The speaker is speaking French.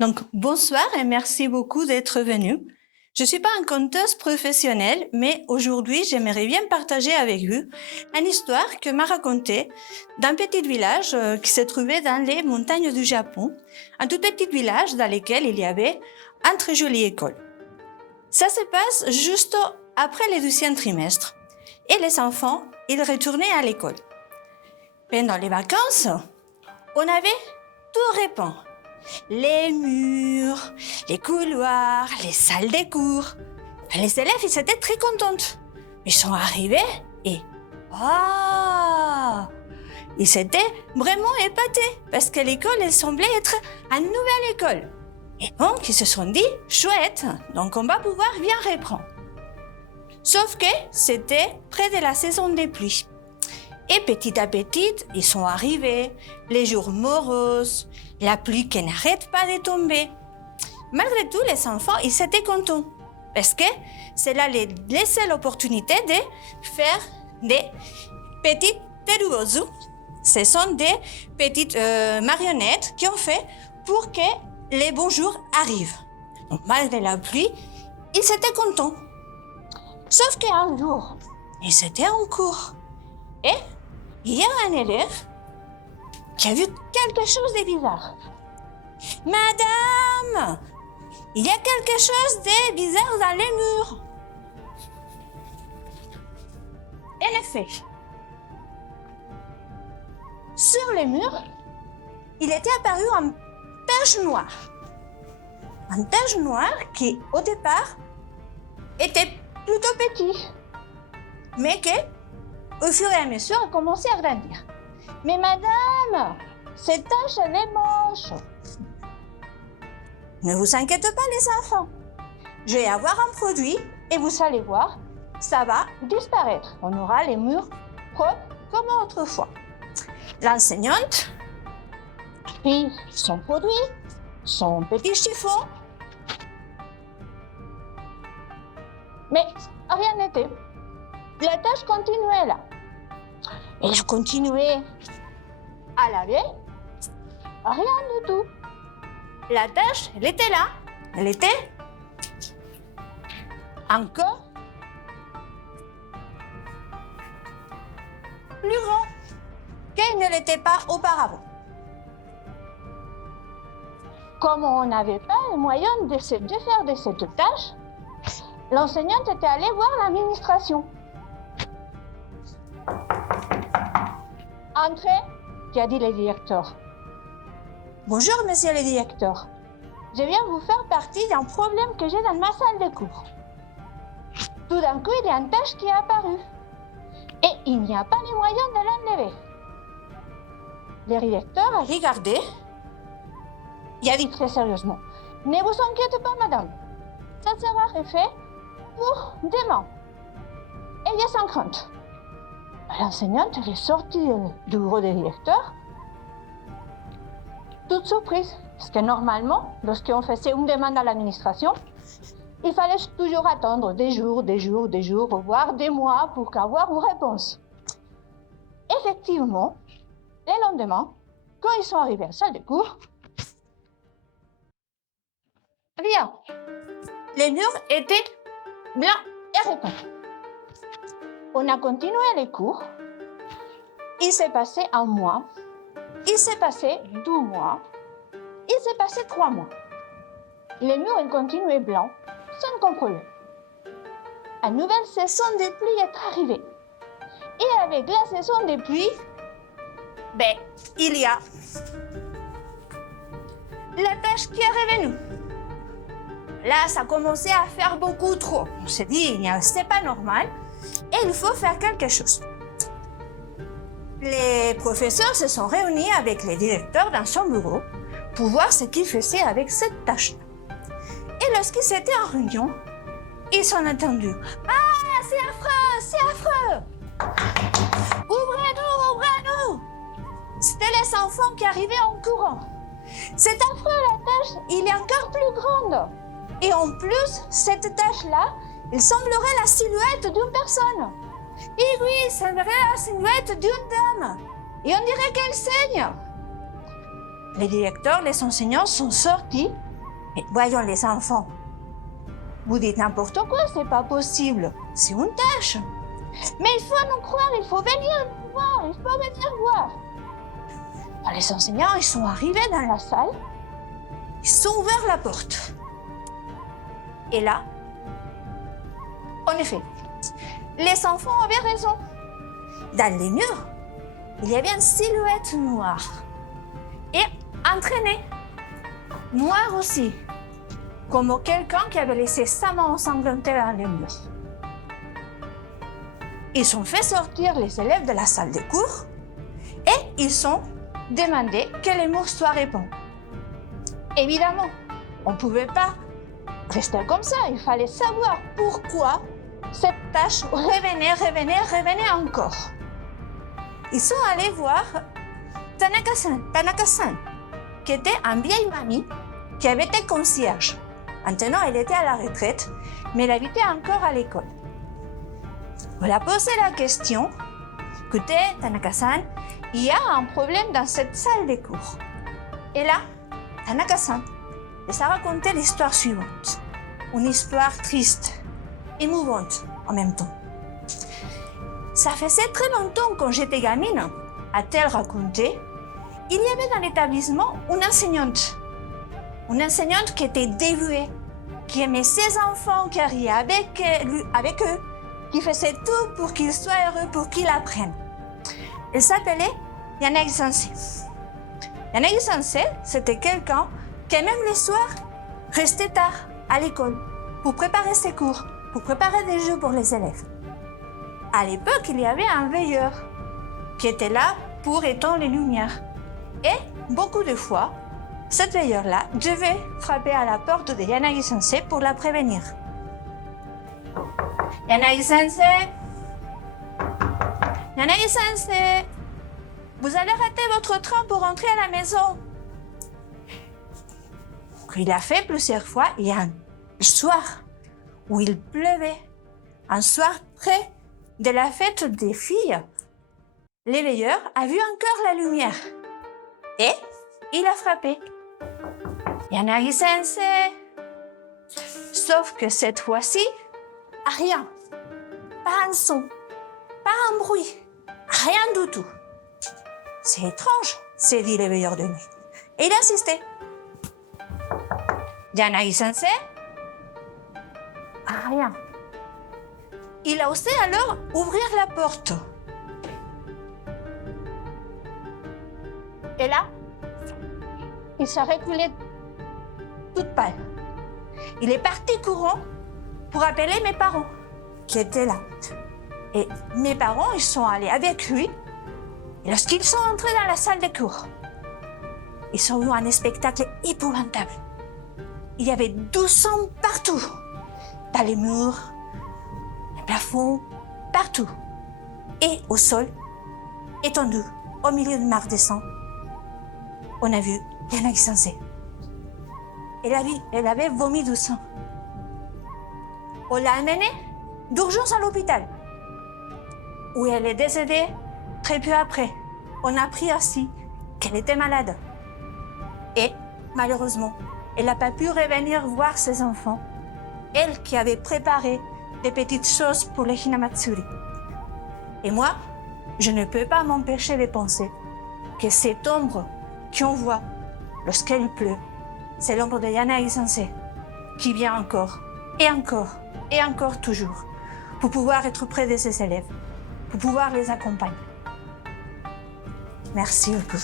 Donc, bonsoir et merci beaucoup d'être venu. Je suis pas une conteuse professionnelle, mais aujourd'hui, j'aimerais bien partager avec vous une histoire que m'a racontée d'un petit village qui se trouvait dans les montagnes du Japon. Un tout petit village dans lequel il y avait une très jolie école. Ça se passe juste après le 12e trimestre. Et les enfants, ils retournaient à l'école. Pendant les vacances, on avait tout répand. Les murs, les couloirs, les salles de cours. Les élèves, ils étaient très contents. Ils sont arrivés et... Ah! Ils étaient vraiment épatés parce que l'école, elle semblait être une nouvelle école. Et donc, ils se sont dit, chouette, donc on va pouvoir bien reprendre. Sauf que c'était près de la saison des pluies. Et petit à petit, ils sont arrivés, les jours moroses, la pluie qui n'arrête pas de tomber. Malgré tout, les enfants, ils étaient contents. Parce que cela les laissait l'opportunité de faire des petites teruozu. Ce sont des petites marionnettes qui ont fait pour que les bons jours arrivent. Donc, malgré la pluie, ils étaient contents. Sauf qu'un jour, ils étaient en cours. Et il y a un élève qui a vu quelque chose de bizarre. Madame, il y a quelque chose de bizarre dans les murs. En effet, sur les murs, il était apparu un tache noire. Un tache noire qui, au départ, était plutôt petit, mais qui, au fur et à mesure, a commencé à grandir. Mais madame, cette tache, elle est moche. Ne vous inquiétez pas, les enfants. Je vais avoir un produit et vous allez voir, ça va disparaître. On aura les murs propres comme autrefois. L'enseignante a pris son produit, son petit chiffon, mais rien n'était. La tâche continuait là. Elle a continué à laver. Rien du tout. La tâche, elle était là. Elle était encore plus grand qu'elle ne l'était pas auparavant. Comme on n'avait pas les moyens de se défaire de cette tâche, l'enseignante était allée voir l'administration. Entrez, qui a dit le directeur. Bonjour, monsieur le directeur. Je viens vous faire partie d'un problème que j'ai dans ma salle de cours. Tout d'un coup, il y a une tâche qui est apparue. Et il n'y a pas les moyens de l'enlever. Le directeur a regardé. Il a dit très sérieusement, ne vous inquiétez pas, madame. Ça sera refait pour demain. Ayez sans crainte. L'enseignante est sortie du bureau du directeur, toute surprise, parce que normalement, lorsqu'on faisait une demande à l'administration, il fallait toujours attendre des jours, voire des mois pour avoir une réponse. Effectivement, le lendemain, quand ils sont arrivés à la salle de cours, rien. Les murs étaient blancs et répandus. On a continué les cours. Il s'est passé un mois. Il s'est passé 2 mois. Il s'est passé 3 mois. Les murs ont continué blancs, sans aucun problème. Une nouvelle saison de pluie est arrivée. Et avec la saison des pluies, il y a la tâche qui est revenue. Là, ça commençait à faire beaucoup trop. On s'est dit, c'est pas normal. Et il faut faire quelque chose. Les professeurs se sont réunis avec les directeurs dans son bureau pour voir ce qu'ils faisaient avec cette tâche-là. Et lorsqu'ils étaient en réunion, ils ont entendu « Ah, c'est affreux, c'est affreux !» « Ouvrez-nous, ouvrez-nous !» C'était les enfants qui arrivaient en courant. « C'est affreux, la tâche, il est encore plus grande !» Et en plus, cette tâche-là, il semblerait la silhouette d'une personne. Et oui, ça serait la silhouette d'une dame. Et on dirait qu'elle saigne. Les directeurs, les enseignants sont sortis Mais voyons les enfants. Vous dites n'importe quoi, c'est pas possible. C'est une tâche. Mais il faut nous croire, il faut venir voir, il faut venir voir. Alors, les enseignants, ils sont arrivés dans la salle, ils ont ouvert la porte. Et là, en effet, les enfants avaient raison. Dans les murs, il y avait une silhouette noire. Et entraînée, noire aussi, comme quelqu'un qui avait laissé sa main ensanglantée dans les murs. Ils ont fait sortir les élèves de la salle de cours et ils ont demandé que les murs soient répandus. Évidemment, on ne pouvait pas rester comme ça. Il fallait savoir pourquoi cette tâche revenait encore. Ils sont allés voir Tanaka-san, qui était une vieille mamie qui avait été concierge. Maintenant, elle était à la retraite, mais elle habitait encore à l'école. On lui a posé la question, écoutez, Tanaka-san, il y a un problème dans cette salle de cours. Et là, Tanaka-san les a raconté l'histoire suivante. Une histoire triste, émouvante en même temps. Ça faisait très longtemps quand j'étais gamine, a-t-elle raconté, il y avait dans l'établissement une enseignante qui était dévouée, qui aimait ses enfants, qui riait avec eux, qui faisait tout pour qu'ils soient heureux, pour qu'ils apprennent. Elle s'appelait Yanagisansei Sensei. Yanagisansei Sensei, c'était quelqu'un qui, même le soir, restait tard à l'école pour préparer ses cours, pour préparer des jeux pour les élèves. À l'époque, il y avait un veilleur qui était là pour éteindre les lumières. Et beaucoup de fois, cette veilleur-là devait frapper à la porte de Yanagisansei Sensei pour la prévenir. Yanagisansei Sensei, Yanagisansei Sensei, vous allez rater votre train pour rentrer à la maison. Il a fait plusieurs fois, il y a un soir où il pleuvait, un soir près de la fête des filles. Le veilleur a vu encore la lumière et il a frappé. Yanagisansei Sensei. Sauf que cette fois-ci, rien. Pas un son, pas un bruit, rien du tout. C'est étrange, s'est dit le veilleur de nuit. Et il a insisté. Yanagisansei Sensei, rien. Il a osé alors ouvrir la porte. Et là, il s'est reculé toute pâle. Il est parti courant pour appeler mes parents, qui étaient là. Et mes parents, ils sont allés avec lui. Et lorsqu'ils sont entrés dans la salle de cours, ils ont vu un spectacle épouvantable. Il y avait du sang partout, dans les murs, les plafonds, partout. Et au sol, étendu, au milieu de mare de sang, on a vu Yanagisansei Sensei. Elle avait vomi du sang. On l'a amenée d'urgence à l'hôpital, où elle est décédée très peu après. On a appris ainsi qu'elle était malade. Et, malheureusement, elle n'a pas pu revenir voir ses enfants, elle qui avait préparé des petites choses pour le Hinamatsuri. Et moi, je ne peux pas m'empêcher de penser que cette ombre qu'on voit lorsqu'il pleut, c'est l'ombre de Yanagisansei Sensei qui vient encore, et encore, et encore toujours, pour pouvoir être près de ses élèves, pour pouvoir les accompagner. Merci beaucoup.